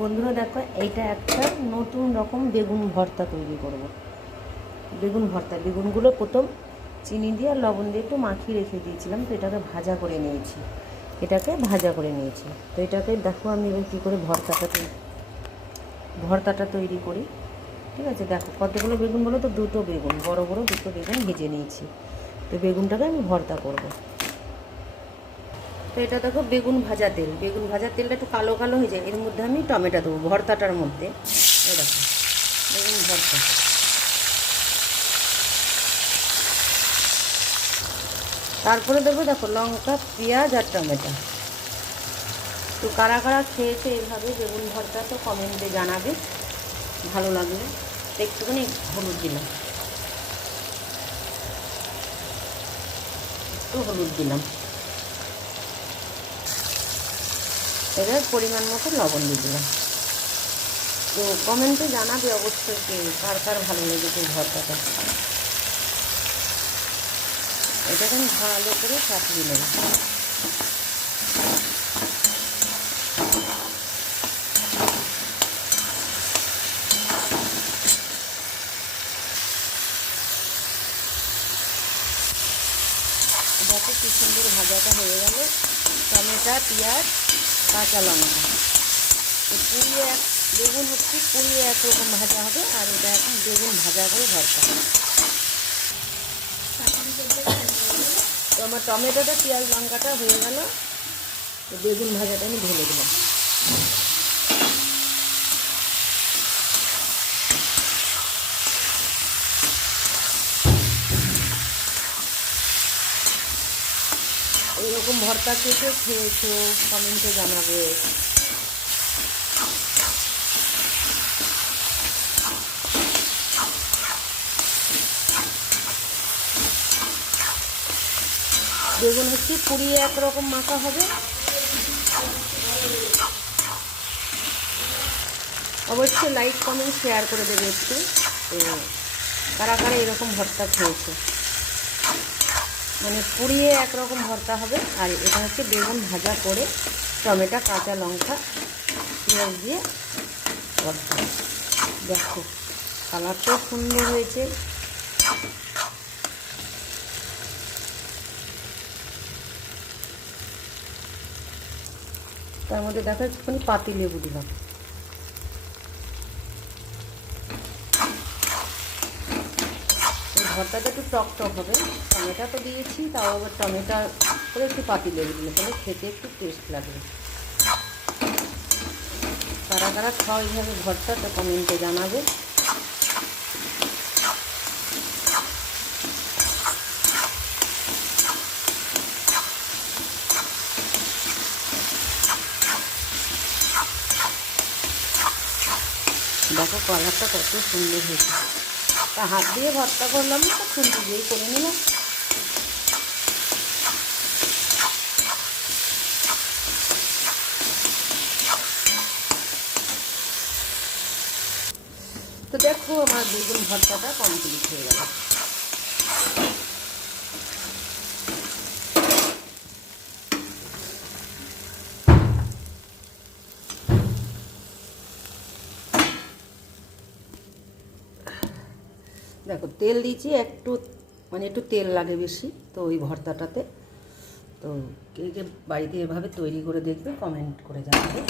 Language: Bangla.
বন্ধুরা দেখো, এইটা একটা নতুন রকম বেগুন ভর্তা তৈরি করব। বেগুন ভর্তা, বেগুনগুলো প্রথম চিনি দিয়ে আর লবণ দিয়ে একটু মাখিয়ে রেখে দিয়েছিলাম, তো এটাকে ভাজা করে নিয়েছি। তো এটাকে দেখো আমি এবার কী করে ভর্তাটা তৈরি করি। ঠিক আছে, দেখো কতগুলো বেগুন বলো তো, দুটো বেগুন, বড় বড় দুটো বেগুন ভেজে নিয়েছি। তো বেগুনটাকে আমি ভর্তা করব। তো এটা দেখো বেগুন ভাজা তেলটা একটু কালো কালো হয়ে যায়, এর মধ্যে আমি টমেটো দেবো ভর্তাটার মধ্যে। এই দেখো বেগুন ভর্তা। তারপরে দেবো দেখো লঙ্কা, পেঁয়াজ আর টমেটো। তো কারা কারা খেয়েছে এভাবে বেগুন ভর্তা, তো কমেন্টে জানাবে, ভালো লাগবে। একটুখানি হলুদ দিলাম, এবার পরিমাণ মতো লবণ দিয়ে দিলাম। তো কমেন্টে জানাবে অবশ্যই কে কার কার ভালো লেগেছে ভর্তাটা। এটাকে আমি ভালো করে চাপিয়ে নেব। দেখো কি সুন্দর ভাজাটা হয়ে গেল। টমেটো, পেঁয়াজ, কাঁচা লঙ্কা, বেগুন হচ্ছে পুড়িয়ে একরকম ভাজা হবে, আর এটা এখন বেগুন ভাজা করে ভর্তা। তো আমার টমেটোটা, পেঁয়াজ, লঙ্কাটা হয়ে গেল, তো বেগুন ভাজাটা আমি ঢেলে দিলাম। এইরকম ভর্তা খেয়েছো কমেন্টে জানাবে। বেগুন হচ্ছে পুড়িয়ে একরকম মাখা হবে। অবশ্যই লাইক, কমেন্ট, শেয়ার করে দেবে একটু। তো কারা কারা এরকম ভর্তা খেয়েছে, মানে পুড়িয়ে একরকম ভর্তা হবে, আর এটা হচ্ছে বেগুন ভাজা করে টমেটো, কাঁচা লঙ্কা, পেঁয়াজ দিয়ে ভর্তা। দেখো কালারটাও সুন্দর হয়েছে। তার মধ্যে দেখো একটুখানি পাতি লেবু দিলাম। এই ভর্তাটা একটু টক টক হবে, টমেটো তো দিয়েছি, তাও আবার টমেটো করে একটু পাতি লেবু দিলে তাহলে খেতে একটু টেস্ট লাগবে। কারা কারা খাও এইভাবে ভর্তা, তো কমেন্টে জানাবে। দেখো কালারটা কত সুন্দর হয়েছে। তা হাত দিয়ে ভর্তা করলাম না, তো খুন্তি দিয়েই করে নিলাম। তো দেখো আমার বেগুন ভর্তাটা কমপ্লিট হয়ে গেল। দেখো তেল দিয়েছি একটু, মানে একটু তেল লাগে বেশি তো ওই ভর্তাটাতে। তো কে কে বাড়িতে এভাবে তৈরি করে দেখবে, কমেন্ট করে জানাবে।